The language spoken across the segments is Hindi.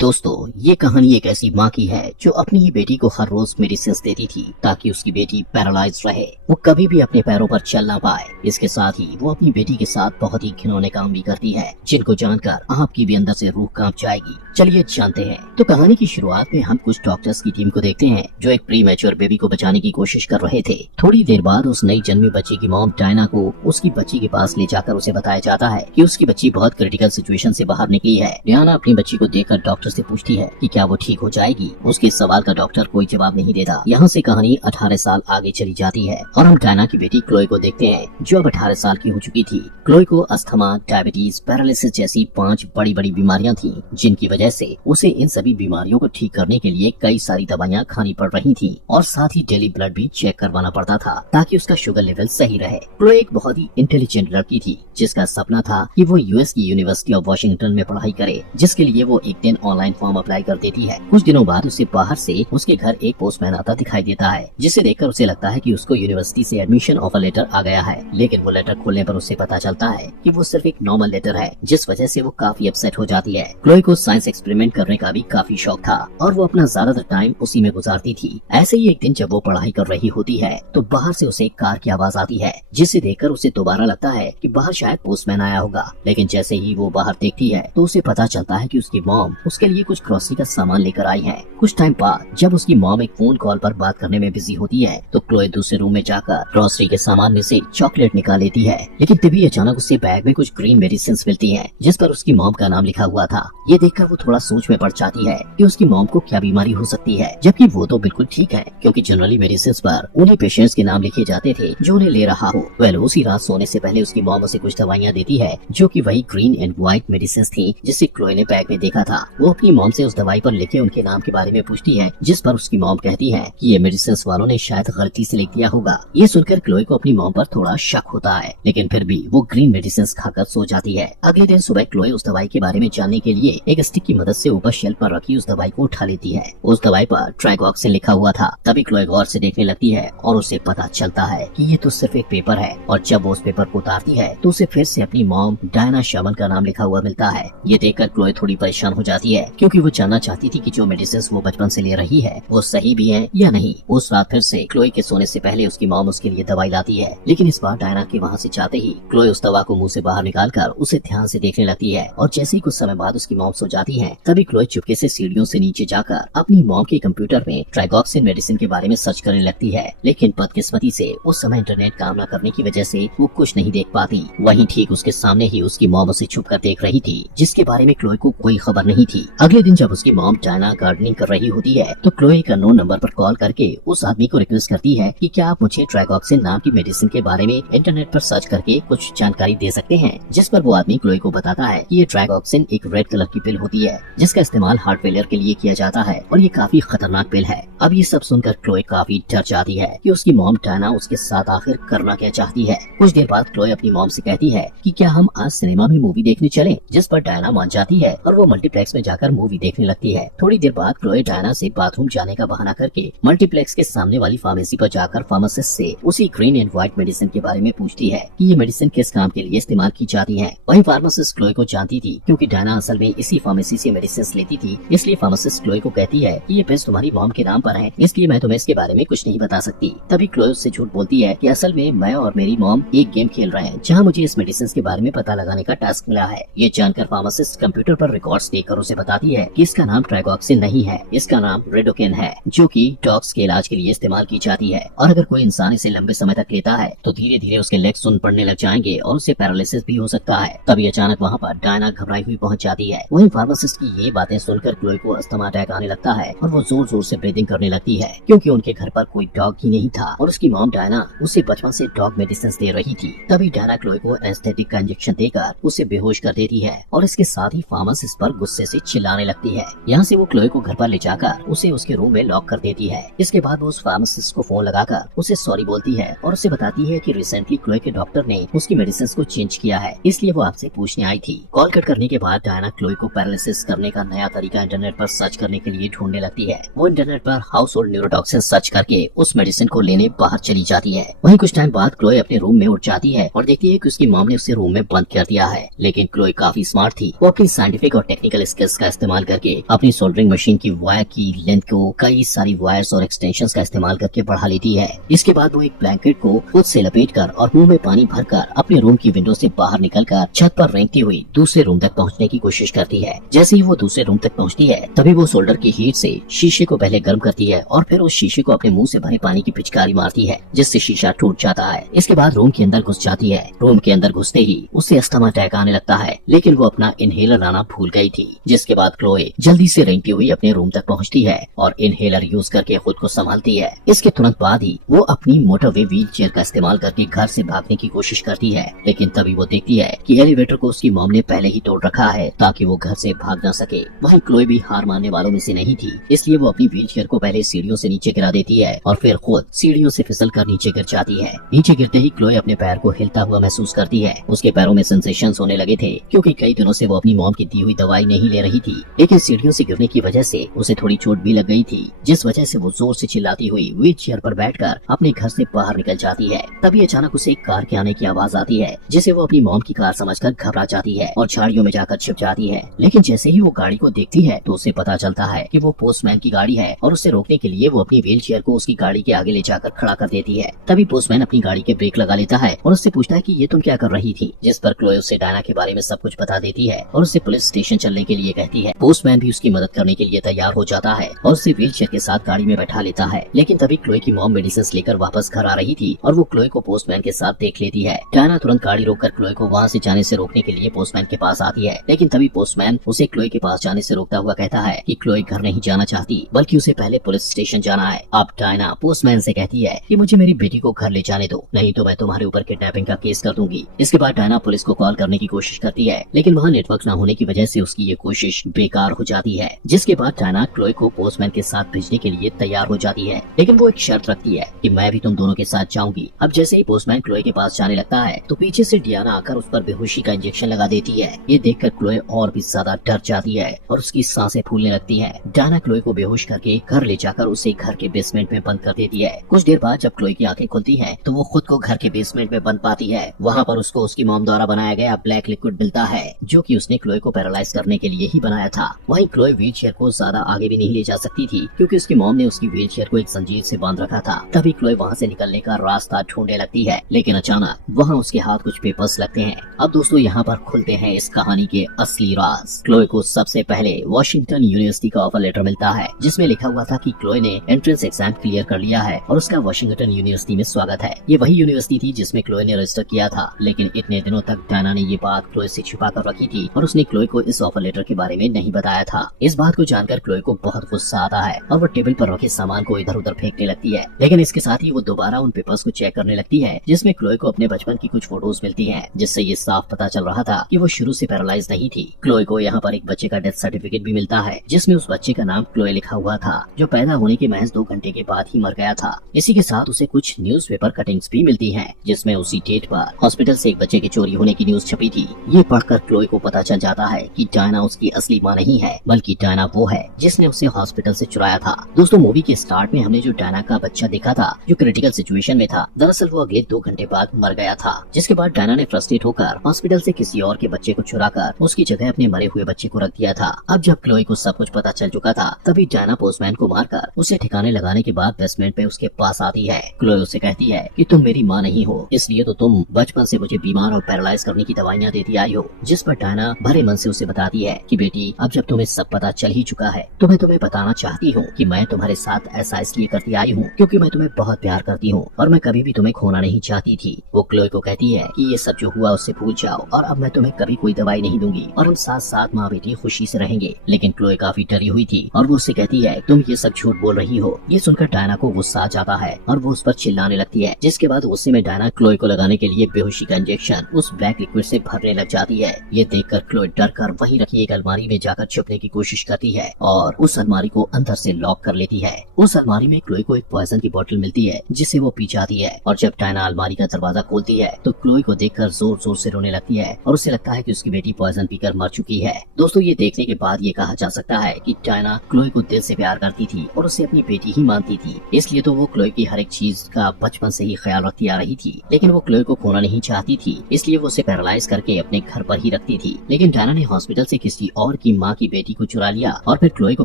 दोस्तों, ये कहानी एक ऐसी माँ की है जो अपनी ही बेटी को हर रोज मेडिसिन देती थी ताकि उसकी बेटी पैरालाइज रहे, वो कभी भी अपने पैरों पर चल ना पाए। इसके साथ ही वो अपनी बेटी के साथ बहुत ही घिनौने काम भी करती है, जिनको जानकर आपकी भी अंदर से रूह कांप जाएगी। चलिए जानते हैं। तो कहानी की शुरुआत में हम कुछ डॉक्टर्स की टीम को देखते हैं जो एक प्री मैच्योर बेबी को बचाने की कोशिश कर रहे थे। थोड़ी देर बाद उस नई जन्मी बच्ची की मॉम डायना को उसकी बच्ची के पास ले जाकर उसे बताया जाता है कि उसकी बच्ची बहुत क्रिटिकल सिचुएशन से बाहर निकली है। डायना अपनी बच्ची को देखकर डॉक्टर से पूछती है कि क्या वो ठीक हो जाएगी। उसके इस सवाल का डॉक्टर कोई जवाब नहीं देता। यहाँ से कहानी 18 साल आगे चली जाती है और हम डायना की बेटी क्लोई को देखते हैं जो अब 18 साल की हो चुकी थी। क्लोई को अस्थमा, डायबिटीज, पैरालिसिस जैसी 5 बड़ी बड़ी बीमारियां थी, जिनकी वजह से उसे इन सभी बीमारियों को ठीक करने के लिए कई सारी दवाइयां खानी पड़ रही थी और साथ ही डेली ब्लड भी चेक करवाना पड़ता था ताकि उसका शुगर लेवल सही रहे। क्लोई एक बहुत ही इंटेलिजेंट लड़की थी जिसका सपना था कि वो यूएस की यूनिवर्सिटी ऑफ वॉशिंगटन में पढ़ाई करे, जिसके लिए वो एक दिन ऑनलाइन फॉर्म अप्लाई कर देती है। कुछ दिनों बाद उसे बाहर से उसके घर एक पोस्टमैन आता दिखाई देता है, जिसे देखकर उसे लगता है कि उसको यूनिवर्सिटी से एडमिशन ऑफर लेटर आ गया है। लेकिन वो लेटर खोलने पर उसे पता चलता है कि वो सिर्फ एक नॉर्मल लेटर है, जिस वजह से वो काफी अपसेट हो जाती है। क्लोई को साइंस एक्सपेरिमेंट करने का भी काफी शौक था और वो अपना ज्यादातर टाइम उसी में गुजारती थी। ऐसे ही एक दिन जब वो पढ़ाई कर रही होती है तो बाहर से उसे एक कार की आवाज आती है, जिसे देखकर उसे दोबारा लगता है कि बाहर शायद पोस्टमैन आया होगा। लेकिन जैसे ही वो बाहर देखती है तो उसे पता चलता है कि उसकी मॉम उसके लिए कुछ ग्रोसरी का सामान लेकर आई है। कुछ टाइम बाद जब उसकी मॉम एक फोन कॉल पर बात करने में बिजी होती है तो क्लोई दूसरे रूम में जाकर ग्रोसरी के सामान में से चॉकलेट निकाल लेती है। लेकिन तभी अचानक उससे बैग में कुछ ग्रीन मेडिसिन मिलती है जिस पर उसकी मॉम का नाम लिखा हुआ था। ये देखकर वो थोड़ा सोच में पड़ जाती है कि उसकी मॉम को क्या बीमारी हो सकती है, जबकि वो तो बिल्कुल ठीक है क्योंकि जनरली मेडिसिन पर उन्हीं पेशेंट्स के नाम लिखे जाते थे जो उन्हें ले रहा हो। वेल, उसी रात सोने से पहले उसकी मॉम उसे कुछ दवाइयाँ देती है जो कि वही ग्रीन एंड व्हाइट मेडिसिन थी जिसे क्लोई ने बैग में देखा था। वो अपनी मॉम से उस दवाई पर लिखे उनके नाम के बारे में पूछती है, जिस पर उसकी मॉम कहती है कि ये मेडिसिन वालों ने शायद गलती से लिख दिया होगा। ये सुनकर क्लोई को अपनी मॉम पर थोड़ा शक होता है, लेकिन फिर भी वो ग्रीन मेडिसिन खाकर सो जाती है। अगले दिन सुबह क्लोई उस दवाई के बारे में जानने के लिए एक स्टिक की मदद से ऊपर शेल्फ पर रखी उस दवाई को उठा लेती है। उस दवाई पर ट्राइगॉक्सिन लिखा हुआ था। तभी क्लोई गौर से देखने लगती है और उसे पता चलता है कि ये तो सिर्फ एक पेपर है। और जब वो उस पेपर को उतारती है तो उसे फिर से अपनी मॉम डायना शर्मन का नाम लिखा हुआ मिलता है। ये देखकर क्लोई थोड़ी परेशान हो जाती है क्योंकि वो जानना चाहती थी कि जो मेडिसिन वो बचपन से ले रही है वो सही भी है या नहीं। उस रात फिर से क्लोई के सोने से पहले उसकी मॉम उसके लिए दवाई लाती है, लेकिन इस बार डायना के वहाँ से जाते ही क्लोई उस दवा को मुंह से बाहर निकालकर उसे ध्यान से देखने लगती है। और जैसे ही कुछ समय बाद उसकी मॉम सो जाती है तभी क्लोई चुपके से सीढ़ियों से नीचे जाकर अपनी मॉम के कंप्यूटर में ट्राइगॉक्सिन मेडिसिन के बारे में सर्च करने लगती है। लेकिन बदकिस्मती से उस समय इंटरनेट काम न करने की वजह से वो कुछ नहीं देख पाती। वहीं ठीक उसके सामने ही उसकी मॉम उसे छुप कर देख रही थी, जिसके बारे में क्लोई को कोई खबर नहीं थी। अगले दिन जब उसकी मॉम डायना गार्डनिंग कर रही होती है तो क्लोई एक अननोन नंबर पर कॉल करके उस आदमी को रिक्वेस्ट करती है कि क्या आप मुझे ट्राइगॉक्सिन नाम की मेडिसिन के बारे में इंटरनेट पर सर्च करके कुछ जानकारी दे सकते हैं। जिस पर वो आदमी क्लोई को बताता है कि ये ट्राइगॉक्सिन एक रेड कलर की पिल होती है जिसका इस्तेमाल हार्ट फेलियर के लिए किया जाता है और ये काफी खतरनाक पिल है। अब ये सब सुनकर क्लोई काफी डर जाती है कि उसकी मॉम डायना उसके साथ आखिर करना क्या चाहती है। कुछ देर बाद क्लोई अपनी मॉम से कहती है कि क्या हम आज सिनेमा में मूवी देखने चलें, जिस पर डायना मान जाती है और वो मल्टीप्लेक्स में जाकर मूवी देखने लगती है। थोड़ी देर बाद क्लोई डायना से बाथरूम जाने का बहाना करके मल्टीप्लेक्स के सामने वाली फार्मेसी पर जाकर फार्मासिस्ट से उसी ग्रीन एंड व्हाइट मेडिसिन के बारे में पूछती है कि ये मेडिसिन किस काम के लिए इस्तेमाल की जाती है। वही फार्मासिस्ट क्लोई को जानती थी क्योंकि डायना असल में इसी फार्मेसी से मेडिसिन लेती थी, इसलिए फार्मासिस्ट क्लोई को कहती है कि ये पिल्स तुम्हारी मॉम के नाम पर है, इसलिए मैं तुम्हें इसके बारे में कुछ नहीं बता सकती। तभी क्लोई उससे झूठ बोलती है कि असल में मैं और मेरी मॉम एक गेम खेल रहे हैं जहाँ मुझे इस मेडिसिन के बारे में पता लगाने का टास्क मिला है। ये जानकर फार्मासिस्ट कंप्यूटर पर रिकॉर्ड्स देखकर उसे बताती है कि इसका नाम ट्राइगॉक्सिन नहीं है, इसका नाम रेडोकेन है, जो कि डॉग्स के इलाज के लिए इस्तेमाल की जाती है। और अगर कोई इंसान इसे लंबे समय तक लेता है तो धीरे धीरे उसके लेग्स सुन पड़ने लग जाएंगे और उसे पैरालिसिस भी हो सकता है। तभी अचानक वहाँ पर डायना घबराई हुई पहुँच जाती है। वहीं फार्मासिस्ट की ये बातें सुनकर क्लोई को अस्थमा अटैक आने लगता है और वो जोर जोर से ब्रीदिंग करने लगती है क्योंकि उनके घर पर कोई डॉग ही नहीं था और उसकी मॉम डायना उसे बचपन से डॉग मेडिसिन दे रही थी। तभी डायना क्लोई को एनेस्थेटिक का इंजेक्शन देकर उसे बेहोश कर देती है और इसके साथ ही फार्मासिस्ट पर गुस्से से चिल्लाने लगती है। यहाँ से वो क्लोई को घर पर ले जाकर उसे उसके रूम में लॉक कर देती है। इसके बाद वो उस फार्मासिस्ट को फोन लगाकर उसे सॉरी बोलती है और उसे बताती है कि रिसेंटली क्लोई के डॉक्टर ने उसकी मेडिसिन को चेंज किया है, इसलिए वो आपसे पूछने आई थी। कॉल कट करने के बाद डायना क्लोई को पैरालिसिस करने का नया तरीका इंटरनेट पर सर्च करने के लिए ढूंढने लगती है। वो इंटरनेट पर हाउस होल्ड न्यूरोटॉक्सिन सर्च करके उस मेडिसिन को लेने बाहर चली जाती है। वहीं कुछ टाइम बाद क्लोई अपने रूम में उठ जाती है और देखती है कि उसकी मॉम ने उसे रूम में बंद कर दिया है। लेकिन क्लोई काफी स्मार्ट थी, वो अपनी साइंटिफिक और टेक्निकल स्किल्स का इस्तेमाल करके अपनी सोल्डरिंग मशीन की वायर की लेंथ को कई सारी वायर्स और एक्सटेंशंस का इस्तेमाल करके बढ़ा लेती है। इसके बाद वो एक ब्लैंकेट को खुद से लपेटकर और मुंह में पानी भरकर अपने रूम की विंडो से बाहर निकलकर छत पर रेंगती हुई दूसरे रूम तक पहुंचने की कोशिश करती है। जैसे ही वो दूसरे रूम तक पहुंचती है तभी वो सोल्डर की हीट से शीशे को पहले गर्म करती है और फिर उस शीशे को अपने मुंह से भरे पानी की पिचकारी मारती है, जिससे शीशा टूट जाता है। इसके बाद रूम के अंदर घुस जाती है। रूम के अंदर घुसते ही उसे अस्थमा अटैक आने लगता है, लेकिन वो अपना इनहेलर लाना भूल गई थी। जिसके बाद क्लोए जल्दी से रेंगती हुई अपने रूम तक पहुंचती है और इनहेलर यूज करके खुद को संभालती है। इसके तुरंत बाद ही वो अपनी मोटरवे व्हील चेयर का इस्तेमाल करके घर से भागने की कोशिश करती है, लेकिन तभी वो देखती है कि एलिवेटर को उसकी मॉम ने पहले ही तोड़ रखा है ताकि वो घर से भाग न सके। वहीं क्लोए भी हार मानने वालों में से नहीं थी, इसलिए वो अपनी व्हील चेयर को पहले सीढ़ियों से नीचे गिरा देती है और फिर खुद सीढ़ियों से फिसल कर नीचे गिर जाती है। नीचे गिरते ही क्लोए अपने पैर को हिलता हुआ महसूस करती है। उसके पैरों में सेंसेशंस होने लगे थे, क्योंकि कई दिनों से वो अपनी मॉम की दी हुई दवाई नहीं ले रही थी। लेकिन सीढ़ियों से गिरने की वजह से उसे थोड़ी चोट भी लग गई थी, जिस वजह से वो जोर से चिल्लाती हुई व्हील चेयर पर बैठकर अपने घर से बाहर निकल जाती है। तभी अचानक उसे एक कार के आने की आवाज आती है, जिसे वो अपनी मॉम की कार समझकर घबरा जाती है और झाड़ियों में जाकर छिप जाती है। लेकिन जैसे ही वो गाड़ी को देखती है तो उसे पता चलता है कि वो पोस्टमैन की गाड़ी है और उसे रोकने के लिए वो अपनी व्हील चेयर को उसकी गाड़ी के आगे ले जाकर खड़ा कर देती है। तभी पोस्टमैन अपनी गाड़ी के ब्रेक लगा लेता है और उससे पूछता है कि ये तुम क्या कर रही थी, जिस पर क्लोए उसे डायना के बारे में सब कुछ बता देती है और उसे पुलिस स्टेशन चलने के लिए कहती है। पोस्टमैन भी उसकी मदद करने के लिए तैयार हो जाता है और उसे व्हील चेयर के साथ गाड़ी में बैठा लेता है। लेकिन तभी क्लोए की मॉम मेडिसिन लेकर वापस घर आ रही थी और वो क्लोए को पोस्टमैन के साथ देख लेती है। डायना तुरंत गाड़ी रोककर क्लोए को वहाँ से जाने से रोकने के लिए पोस्टमैन के पास आती है, लेकिन तभी पोस्टमैन उसे क्लोए के पास जाने से रोकता हुआ कहता है कि क्लोए घर नहीं जाना चाहती, बल्कि उसे पहले पुलिस स्टेशन जाना है। अब डायना पोस्टमैन से कहती है कि मुझे मेरी बेटी को घर ले जाने दो, नहीं तो मैं तुम्हारे ऊपर किडनैपिंग का केस कर दूंगी। इसके बाद डायना पुलिस को कॉल करने की कोशिश करती है, लेकिन वहाँ नेटवर्क न होने की वजह से उसकी ये कोशिश बेकार हो जाती है। जिसके बाद डायना क्लोए को पोस्टमैन के साथ भेजने के लिए तैयार हो जाती है, लेकिन वो एक शर्त रखती है कि मैं भी तुम दोनों के साथ जाऊंगी। अब जैसे ही पोस्टमैन क्लोए के पास जाने लगता है तो पीछे से डियाना आकर उस पर बेहोशी का इंजेक्शन लगा देती है। ये देखकर क्लोए और भी ज्यादा डर जाती है और उसकी सांसें फूलने लगती है। डायना क्लोए को बेहोश करके घर ले जाकर उसे घर के बेसमेंट में बंद कर देती है। कुछ देर बाद जब क्लोए की आंखें खुलती हैं तो वो खुद को घर के बेसमेंट में बंद पाती है। वहाँ पर उसको उसकी मॉम द्वारा बनाया गया ब्लैक लिक्विड मिलता है, जो कि उसने क्लोए को पैरालाइज करने के लिए ही बनाया था। वहीं क्लोए व्हील चेयर को ज्यादा आगे भी नहीं ले जा सकती थी, क्योंकि उसकी मॉम ने उसकी व्हील चेयर को एक जंजीर से बांध रखा था। तभी क्लोए वहाँ से निकलने का रास्ता ढूंढने लगती है, लेकिन अचानक वहाँ उसके हाथ कुछ पेपर्स लगते हैं। अब दोस्तों यहाँ पर खुलते हैं इस कहानी के असली राज। क्लोए को सबसे पहले वॉशिंगटन यूनिवर्सिटी का ऑफर लेटर मिलता है, जिसमें लिखा हुआ था कि क्लोए ने एंट्रेंस एग्जाम क्लियर कर लिया है और उसका वॉशिंगटन यूनिवर्सिटी में स्वागत है। ये वही यूनिवर्सिटी थी जिसमें क्लोए ने रजिस्टर किया था, लेकिन इतने दिनों तक डायना ने ये बात क्लोए से छिपा कर रखी थी और उसने क्लोए को इस ऑफर लेटर के बारे में नहीं बताया था। इस बात को जानकर क्लोए को बहुत गुस्सा आता है और वो टेबल पर रखे सामान को इधर उधर फेंकने लगती है। लेकिन इसके साथ ही वो दोबारा उन पेपर्स को चेक करने लगती है, जिसमें क्लोए को अपने बचपन की कुछ फोटोज मिलती हैं, जिससे ये साफ पता चल रहा था कि वो शुरू से पैरालाइज नहीं थी। क्लोए को यहाँ पर एक बच्चे का डेथ सर्टिफिकेट भी मिलता है, जिसमें उस बच्चे का नाम क्लोए लिखा हुआ था, जो पैदा होने के महज 2 घंटे के बाद ही मर गया था। इसी के साथ उसे कुछ न्यूज़पेपर कटिंग्स भी मिलती हैं, जिसमें उसी डेट पर हॉस्पिटल से एक बच्चे के चोरी होने की न्यूज छपी थी। ये पढ़कर क्लोए को पता चल जाता है कि डायना उसकी असली माँ नहीं है, बल्कि डायना वो है जिसने उसे हॉस्पिटल से चुराया था। दोस्तों मूवी के स्टार्ट में हमने जो डायना का बच्चा देखा था, जो क्रिटिकल सिचुएशन में था, दरअसल वो अगले 2 घंटे बाद मर गया था। जिसके बाद डायना ने फ्रस्ट्रेट होकर हॉस्पिटल से किसी और के बच्चे को चुराकर उसकी जगह अपने मरे हुए बच्चे को रख दिया था। अब जब क्लोए को सब कुछ पता चल चुका था, तभी डायना पोस्टमैन को मारकर उसे ठिकाने लगाने के बाद बेसमेंट में उसके पास आती है। क्लोए उसे कहती है कि तुम मेरी माँ नहीं हो, इसलिए तो तुम बचपन से मुझे बीमार और पैरालाइज करने की दवाइयाँ देती आई हो। जिस पर डायना भरे मन से उसे बताती है कि बेटी, अब जब तुम्हें सब पता चल ही चुका है तो मैं तुम्हें बताना चाहती हूँ कि मैं तुम्हारे साथ ऐसा इसलिए करती आई हूँ क्योंकि मैं तुम्हें बहुत प्यार करती हूँ और मैं कभी भी तुम्हें खोना नहीं चाहती थी। वो क्लोए को कहती है कि ये सब जो हुआ उससे भूल जाओ और अब मैं तुम्हें कभी कोई दवाई नहीं दूंगी और हम साथ साथ माँ बेटी खुशी से रहेंगे। लेकिन क्लोए काफी डरी हुई थी और वो उससे कहती है तुम ये सब झूठ बोल रही हो। ये सुनकर डायना को गुस्सा आ जाता है और वो उस पर चिल्लाने लगती है, जिसके बाद गुस्से में डायना क्लोए को लगाने के लिए बेहोशी का इंजेक्शन उस ब्लैक लिक्विड से भरने लग जाती है। ये देखकर क्लोए डर कर वहीं रखी एक अलमारी में जाकर छुपने की कोशिश करती है और उस अलमारी को अंदर से लॉक कर लेती है। उस अलमारी में क्लोए को एक पॉइजन की बोतल मिलती है, जिसे वो पी जाती है और जब डायना अलमारी का दरवाजा खोलती है तो क्लोए को देखकर जोर जोर से रोने लगती है और उसे लगता है कि उसकी बेटी पॉइजन पीकर मर चुकी है। दोस्तों ये देखने के बाद ये कहा जा सकता है कि डायना क्लोए को दिल से प्यार करती थी और उसे अपनी बेटी ही मानती थी, इसलिए तो वो क्लोए की हर एक चीज का बचपन से ही ख्याल रखती आ रही थी। लेकिन वो क्लोए को खोना नहीं चाहती थी, इसलिए वो उसे पैरालाइज करके अपने घर पर ही रखती थी। लेकिन डायना ने हॉस्पिटल से किसी और की माँ की बेटी को चुरा लिया और फिर क्लोई को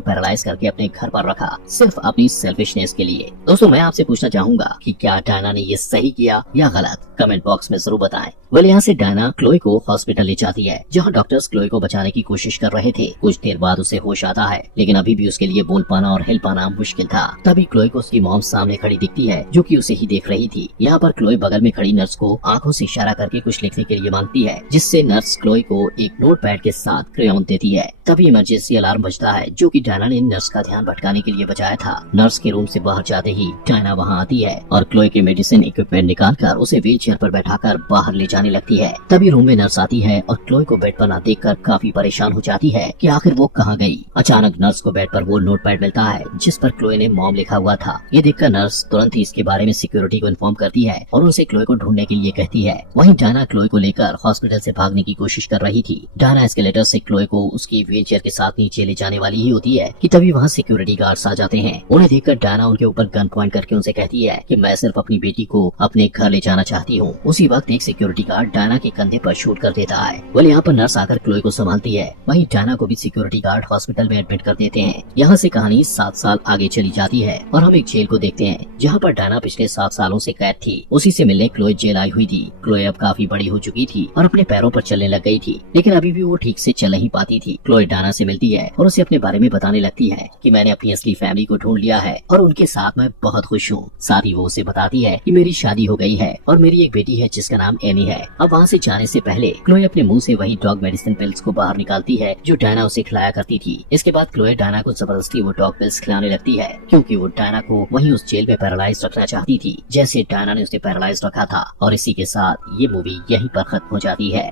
पैरालाइज करके अपने घर पर रखा, सिर्फ अपनी सेल्फिशनेस के लिए। दोस्तों, मैं आपसे पूछना चाहूंगा कि क्या डायना ने ये सही किया या गलत? कमेंट बॉक्स में जरूर बताएं। वेल, यहाँ से डायना क्लोई को हॉस्पिटल ले जाती है, जहाँ डॉक्टर्स क्लोई को बचाने की कोशिश कर रहे थे। कुछ देर बाद उसे होश आता है, लेकिन अभी भी उसके लिए बोल पाना और हिल पाना मुश्किल था। तभी क्लोई को उसकी मॉम सामने खड़ी दिखती है, जो कि उसे ही देख रही थी। यहाँ पर क्लोई बगल में खड़ी नर्स को आंखों से इशारा करके कुछ लिखने के लिए मांगती है, जिससे नर्स क्लोई को एक नोटपैड के साथ क्रेयॉन देती है। तभी इमरजेंसी अलार्म बजता है, जो कि डायना ने नर्स का ध्यान भटकाने के लिए बजाया था। नर्स के रूम से बाहर जाते ही डायना वहाँ आती है और क्लोई के मेडिसिन इक्विपमेंट निकालकर उसे व्हील चेयर पर बैठाकर बाहर ले जाने लगती है। तभी रूम में नर्स आती है और क्लोई को बेड पर न देखकर काफी परेशान हो जाती है कि आखिर वो कहाँ गई। अचानक नर्स को बेड पर वो नोटपैड मिलता है, जिस पर क्लोई ने मॉम लिखा हुआ था। ये देखकर नर्स तुरंत ही इसके बारे में सिक्योरिटी को इन्फॉर्म करती है और उनसे क्लोई को ढूंढने के लिए कहती है। वहीं डायना क्लोई को लेकर हॉस्पिटल से भागने की कोशिश कर रही थी। डायना एस्केलेटर से क्लोई को उसकी व्हीलचेयर के साथ नीचे ले जाने वाली ही होती है कि तभी वहाँ सिक्योरिटी गार्ड्स आ जाते हैं। उन्हें देखकर डायना उनके ऊपर गन पॉइंट करके उनसे कहती है कि मैं सिर्फ अपनी बेटी को अपने घर ले जाना चाहती हूँ। उसी वक्त एक सिक्योरिटी गार्ड डायना के कंधे पर शूट कर देता है। वेल, यहाँ पर नर्स आकर क्लोई को संभालती है। वहीं डायना को भी सिक्योरिटी गार्ड हॉस्पिटल में एडमिट कर देते हैं। यहाँ से कहानी 7 साल आगे चली जाती है और हम एक जेल को देखते हैं, जहाँ पर डायना पिछले 7 सालों से कैद थी। उसी से मिलने क्लोई जेल आई हुई थी। क्लोई अब काफी बड़ी हो चुकी थी और अपने पैरों पर चलने लग गई थी, लेकिन अभी भी वो ठीक से चल नहीं पाती थी। क्लोई डायना से मिलती है और उसे अपने बारे में बताने लगती है कि मैंने अपनी असली फैमिली को ढूंढ लिया है और उनके साथ मैं बहुत खुश हूँ। साथ ही वो उसे बताती है कि मेरी शादी हो गई है और मेरी एक बेटी है जिसका नाम एनी है। अब वहाँ से जाने से पहले क्लोई अपने मुंह से वही डॉग मेडिसिन पिल्स को बाहर निकालती है जो डायना उसे खिलाया करती थी। इसके बाद क्लोई डायना को जबरदस्ती वो डॉग पिल्स खिलाने लगती है, क्योंकि वो डायना को वहीं उस जेल में पैरालाइज रखना चाहती थी, जैसे डायना ने उसे पैरालाइज रखा था। और इसी के साथ ये मूवी यहीं पर खत्म हो जाती है।